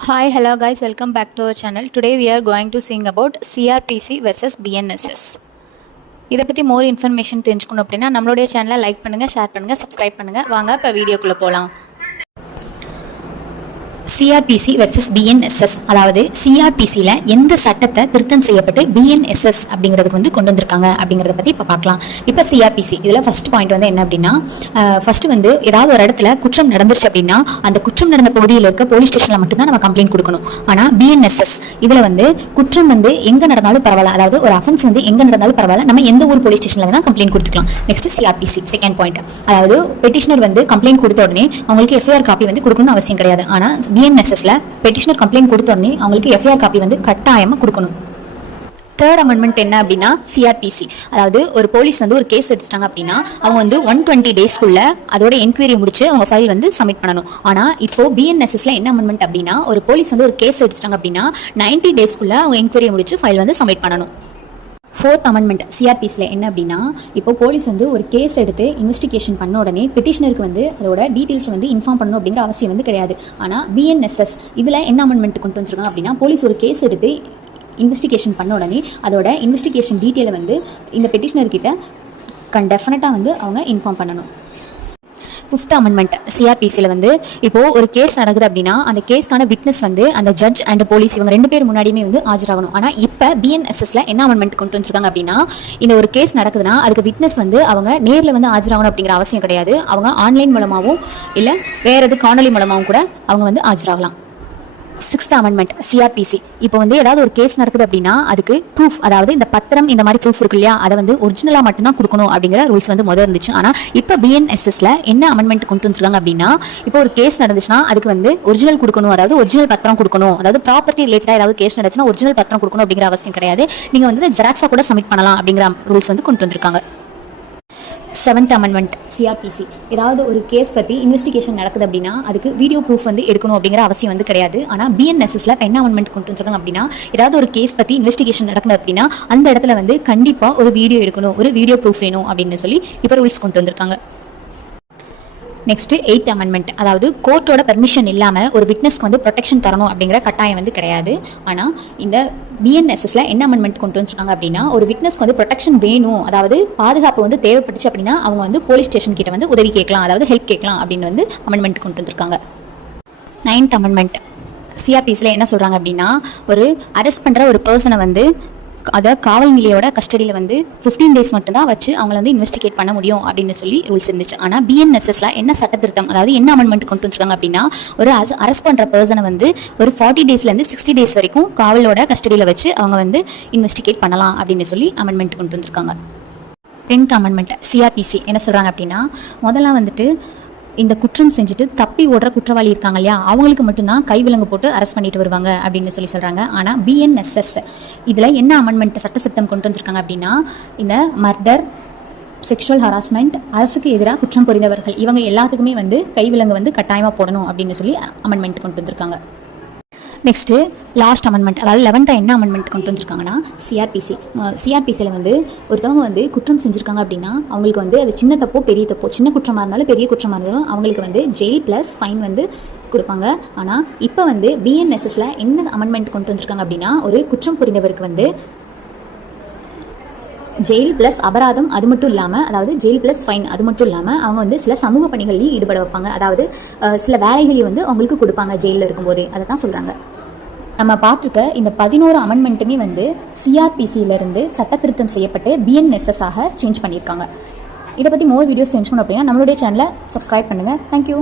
Hi, hello guys, welcome back to our channel. Today we are going to sing about CRPC versus BNSS. இதை பற்றி more information தெரிஞ்சுக்கணும் அப்படின்னா நம்மளுடைய சேனலை like பண்ணுங்கள் ஷேர் பண்ணுங்கள் சப்ஸ்கிரைப் பண்ணுங்கள் வாங்க இப்போ வீடியோக்குள்ளே போகலாம் சிஆர்பிசி வெர்சஸ் பிஎன்எஸ்எஸ் அதாவது சிஆர்பிசியில் எந்த சட்டத்தை திருத்தம் செய்யப்பட்டு பிஎன்எஸ்எஸ் அப்படிங்கிறதுக்கு வந்து கொண்டு வந்திருக்காங்க அப்படிங்கிறத பற்றி இப்போ பார்க்கலாம் இப்போ சிஆர்பிசி இதில் ஃபர்ஸ்ட் பாயிண்ட் வந்து என்ன அப்படின்னா ஃபர்ஸ்ட் வந்து ஏதாவது ஒரு இடத்துல குற்றம் நடந்துருச்சு அப்படின்னா அந்த குற்றம் நடந்த பகுதியில் இருக்க போலீஸ் ஸ்டேஷனில் மட்டும்தான் நம்ம கம்ப்ளைண்ட் கொடுக்கணும். ஆனால் பிஎன்எஸ்எஸ் இதில் வந்து குற்றம் வந்து எங்கே நடந்தாலும் பரவாயில்ல. அதாவது ஒரு அஃபென்ஸ் வந்து எங்கே நடந்தாலும் பரவாயில்ல. நம்ம எந்த ஊர் போலீஸ் ஸ்டேஷனில் தான் கம்ப்ளைண்ட் கொடுத்துக்கலாம். நெக்ஸ்ட் சிஆர்பிசி செகண்ட் பாயிண்ட் அதாவது பெட்டிஷனர் வந்து கம்ப்ளைண்ட் கொடுத்த உடனே அவங்களுக்கு எஃப்ஐஆர் காப்பி வந்து கொடுக்கணும்னு அவசியம் கிடையாது. ஆனால் பிஎன்எஸ்எஸ்ல பெட்டிஷனர் கம்ப்ளைண்ட் கொடுத்தோடனே அவங்களுக்கு எஃப்ஐஆர் காப்பி வந்து கட்டாயமாக கொடுக்கணும். தேர்ட் அமெண்ட்மெண்ட் என்ன அப்படின்னா சிஆர்பிசி அதாவது ஒரு போலீஸ் வந்து ஒரு கேஸ் எடுத்துட்டாங்க அப்படின்னா அவங்க வந்து ஒன் டுவெண்ட்டி டேஸ்க்குள்ள அதோட என்கொயரி முடிச்சு அவங்க ஃபைல் வந்து சப்மிட் பண்ணணும். ஆனால் இப்போ பிஎன்எஸ்எஸ்ல என்ன அமெண்ட்மெண்ட் அப்படின்னா ஒரு போலீஸ் வந்து ஒரு கேஸ் எடுத்துட்டாங்க அப்படின்னா நைன்டி டேஸ்க்குள்ள அவங்க என்கொயரி முடிச்சு ஃபைல் வந்து சப்மிட் பண்ணணும். ஃபோர்த் அமெண்ட்மெண்ட் சிஆர்பிஸில் என்ன அப்படின்னா இப்போ போலீஸ் வந்து ஒரு கேஸ் எடுத்து இன்வெஸ்டிகேஷன் பண்ண உடனே பெட்டிஷனருக்கு வந்து அதோட டீட்டெயில்ஸ் வந்து இன்ஃபார்ம் பண்ணணும் அப்படிங்கிற அவசியம் வந்து கிடையாது. ஆனால் பிஎன்எஸ்எஸ் இதில் என்ன அமெண்ட்மெண்ட் கொண்டு வந்திருக்காங்க அப்படின்னா போலீஸ் ஒரு கேஸ் எடுத்து இன்வெஸ்டிகேஷன் பண்ண உடனே அதோட இன்வெஸ்டிகேஷன் டீட்டெயிலை வந்து இந்த பெட்டிஷனர்கிட்ட கன் டெஃபினட்டாக வந்து அவங்க இன்ஃபார்ம் பண்ணணும். ஃபிஃப்த் அமெண்ட்மெண்ட் சிஆர்பிசியில் வந்து இப்போது ஒரு கேஸ் நடக்குது அப்படின்னா அந்த கேஸ்க்கான விட்னஸ் வந்து அந்த ஜட்ஜ் அண்ட் போலீஸ் இவங்க ரெண்டு பேர் முன்னாடியுமே வந்து ஆஜராகணும். ஆனால் இப்போ பிஎன்எஸ்எஸ்ல என்ன அமெண்ட்மெண்ட் கொண்டு வந்திருக்காங்க அப்படின்னா இந்த ஒரு கேஸ் நடக்குதுன்னா அதுக்கு விட்னஸ் வந்து அவங்க நேரில் வந்து ஆஜராகணும் அப்படிங்கிற அவசியம் கிடையாது. அவங்க ஆன்லைன் மூலமாகவும் இல்லை வேறு எது காணொலி மூலமாகவும் கூட அவங்க வந்து ஆஜராகலாம். சிக்ஸ்த் அமெண்ட்மெண்ட் சிஆர்பிசி இப்போ வந்து ஏதாவது ஒரு கேஸ் நடக்குது அப்படின்னா அதுக்கு ப்ரூஃப் அதாவது இந்த பத்திரம் இந்த மாதிரி ப்ரூஃப் இருக்கு இல்லையா அதை வந்து ஒரிஜினலாக மட்டும்தான் கொடுக்கணும் அப்படிங்கிற ரூல்ஸ் வந்து முதல் இருந்துச்சு. ஆனால் இப்போ பிஎன்எஸ்எஸ்ல என்ன அமெண்ட்மெண்ட் கொண்டு வந்துருக்காங்க அப்படின்னா இப்போ ஒரு கேஸ் நடந்துச்சுன்னா அதுக்கு வந்து ஒரிஜினல் கொடுக்கணும் அதாவது ஒரிஜினல் பத்திரம் கொடுக்கணும். அதாவது ப்ராப்பர்ட்டி ரிலேட்டடாக ஏதாவது கேஸ் நடந்துச்சுன்னா ஒரிஜினல் பத்திரம் கொடுக்கணும் அப்படிங்கிற அவசியம் கிடையாது. நீங்கள் வந்து ஜெராக்ஸாக கூட சப்மிட் பண்ணலாம் அப்படிங்கிற ரூல்ஸ் வந்து கொண்டு வந்திருக்காங்க. செவன்த் அமெண்ட்மெண்ட் சிஆர்பிசி ஏதாவது ஒரு கேஸ் பற்றி இன்வெஸ்டிகேஷன் நடக்குது அப்படின்னா அதுக்கு வீடியோ ப்ரூஃப் வந்து எடுக்கணும் அப்படிங்கிற அவசியம் வந்து கிடையாது. ஆனால் பிஎன்எஸ்எஸ்ல என்ன அமெண்ட்மெண்ட் கொண்டு வந்துருக்காங்க அப்படின்னா ஏதாவது ஒரு கேஸ் பற்றி இன்வெஸ்டிகேஷன் நடக்குது அப்படின்னா அந்த இடத்துல வந்து கண்டிப்பாக ஒரு வீடியோ எடுக்கணும் ஒரு வீடியோ ப்ரூஃப் வேணும் அப்படின்னு சொல்லி இப்போ ரூல்ஸ் கொண்டு வந்திருக்காங்க. நெக்ஸ்ட் எயித் அமெண்ட்மெண்ட் அதாவது கோர்ட்டோட பெர்மிஷன் இல்லாமல் ஒரு விட்னஸ்க்கு வந்து ப்ரொடெக்ஷன் தரணும் அப்படிங்கிற கட்டாயம் வந்து கிடையாது. ஆனால் இந்த பிஎன்எஸ்எஸ்ல என்ன அமெண்ட்மெண்ட் கொண்டு வந்துருக்காங்க அப்படின்னா ஒரு விட்னஸ்க்கு வந்து ப்ரொடெக்ஷன் வேணும். அதாவது பாதுகாப்பு வந்து தேவைப்பட்டுச்சு அப்படின்னா அவங்க வந்து போலீஸ் ஸ்டேஷன் கிட்ட வந்து உதவி கேட்கலாம். அதாவது ஹெல்ப் கேட்கலாம் அப்படின்னு வந்து அமெண்ட்மெண்ட் கொண்டு வந்திருக்காங்க. நைன்த் அமெண்ட்மெண்ட் சிஆர்பிஸில் என்ன சொல்கிறாங்க அப்படின்னா ஒரு அரெஸ்ட் பண்ணுற ஒரு பர்சனை வந்து அதை காவல் நிலையோட கஸ்டடியில் வந்து ஃபிஃப்டீன் டேஸ் மட்டும்தான் வச்சு அவங்கள வந்து இன்வெஸ்டிகேட் பண்ண முடியும் அப்படின்னு சொல்லி ரூல்ஸ் இருந்துச்சு. ஆனால் பிஎன்எஸ்எஸ்ல என்ன சட்ட திருத்தம் அதாவது என்ன அமெண்ட்மெண்ட் கொண்டு வந்துருக்காங்க அப்படின்னா ஒரு அரெஸ்ட் பண்ணுற பர்சனை வந்து ஒரு ஃபார்ட்டி டேஸ்லேருந்து சிக்ஸ்டி டேஸ் வரைக்கும் காவலோட கஸ்டடியில் வச்சு அவங்க வந்து இன்வெஸ்டிகேட் பண்ணலாம் அப்படின்னு சொல்லி அமெண்ட்மெண்ட் கொண்டு வந்திருக்காங்க. டென்த் அமெண்ட்மெண்ட்டில் சிஆர்பிசி என்ன சொல்கிறாங்க அப்படின்னா முதல்ல வந்துட்டு இந்த குற்றம் செஞ்சுட்டு தப்பி ஓடுற குற்றவாளி இருக்காங்க இல்லையா? அவங்களுக்கு மட்டும்தான் கைவிலங்கு போட்டு அரெஸ்ட் பண்ணிட்டு வருவாங்க அப்படின்னு சொல்லி சொல்கிறாங்க ஆனால் பிஎன்எஸ்எஸ் இதில் என்ன அமெண்ட்மெண்ட் சட்ட சட்டம் கொண்டு வந்திருக்காங்க அப்படின்னா இந்த மர்டர் செக்ஷுவல் ஹராஸ்மெண்ட் அரசுக்கு எதிராக குற்றம் புரிந்தவர்கள் இவங்க எல்லாத்துக்குமே வந்து கைவிலங்கு வந்து கட்டாயமாக போடணும் அப்படின்னு சொல்லி அமெண்ட்மெண்ட் கொண்டு வந்திருக்காங்க. நெக்ஸ்ட்டு லாஸ்ட் அமெண்ட்மெண்ட் அதாவது லெவன்த்தாக என்ன அமெண்ட்மெண்ட் கொண்டு வந்திருக்காங்கன்னா சிஆர்பிசி சிஆர்பிசியில் வந்து ஒருத்தவங்க வந்து குற்றம் செஞ்சுருக்காங்க அப்படின்னா அவங்களுக்கு வந்து அது சின்ன தப்போ பெரிய தப்போ சின்ன குற்றமாக இருந்தாலும் பெரிய குற்றமாக இருந்தாலும் அவங்களுக்கு வந்து ஜெயில் ப்ளஸ் ஃபைன் வந்து கொடுப்பாங்க. ஆனால் இப்போ வந்து பிஎன்எஸ்எஸில் என்ன அமெண்ட்மெண்ட் கொண்டு வந்திருக்காங்க அப்படின்னா ஒரு குற்றம் புரிந்தவருக்கு வந்து ஜெயில் ப்ளஸ் அபராதம் அது மட்டும் இல்லாமல் அதாவது ஜெயில் ப்ளஸ் ஃபைன் அது மட்டும் இல்லாமல் அவங்க வந்து சில சமூக பணிகள்லையும் ஈடுபட வைப்பாங்க. அதாவது சில வேலைகளையும் வந்து அவங்களுக்கு கொடுப்பாங்க ஜெயிலில் இருக்கும்போதே. அதை தான் சொல்கிறாங்க நம்ம பார்த்துருக்க இந்த பதினோரு அமெண்ட்மெண்ட்டுமே வந்து சிஆர்பிசியிலேருந்து சட்ட திருத்தம் செய்யப்பட்டு பிஎன்எஸ்எஸ் ஆக சேஞ்ச் பண்ணியிருக்காங்க. இதை பற்றி மோர் வீடியோஸ் தெரிஞ்சுக்கணும் அப்படின்னா நம்மளுடைய சேனலை சப்ஸ்கிரைப் பண்ணுங்கள் தேங்க்யூ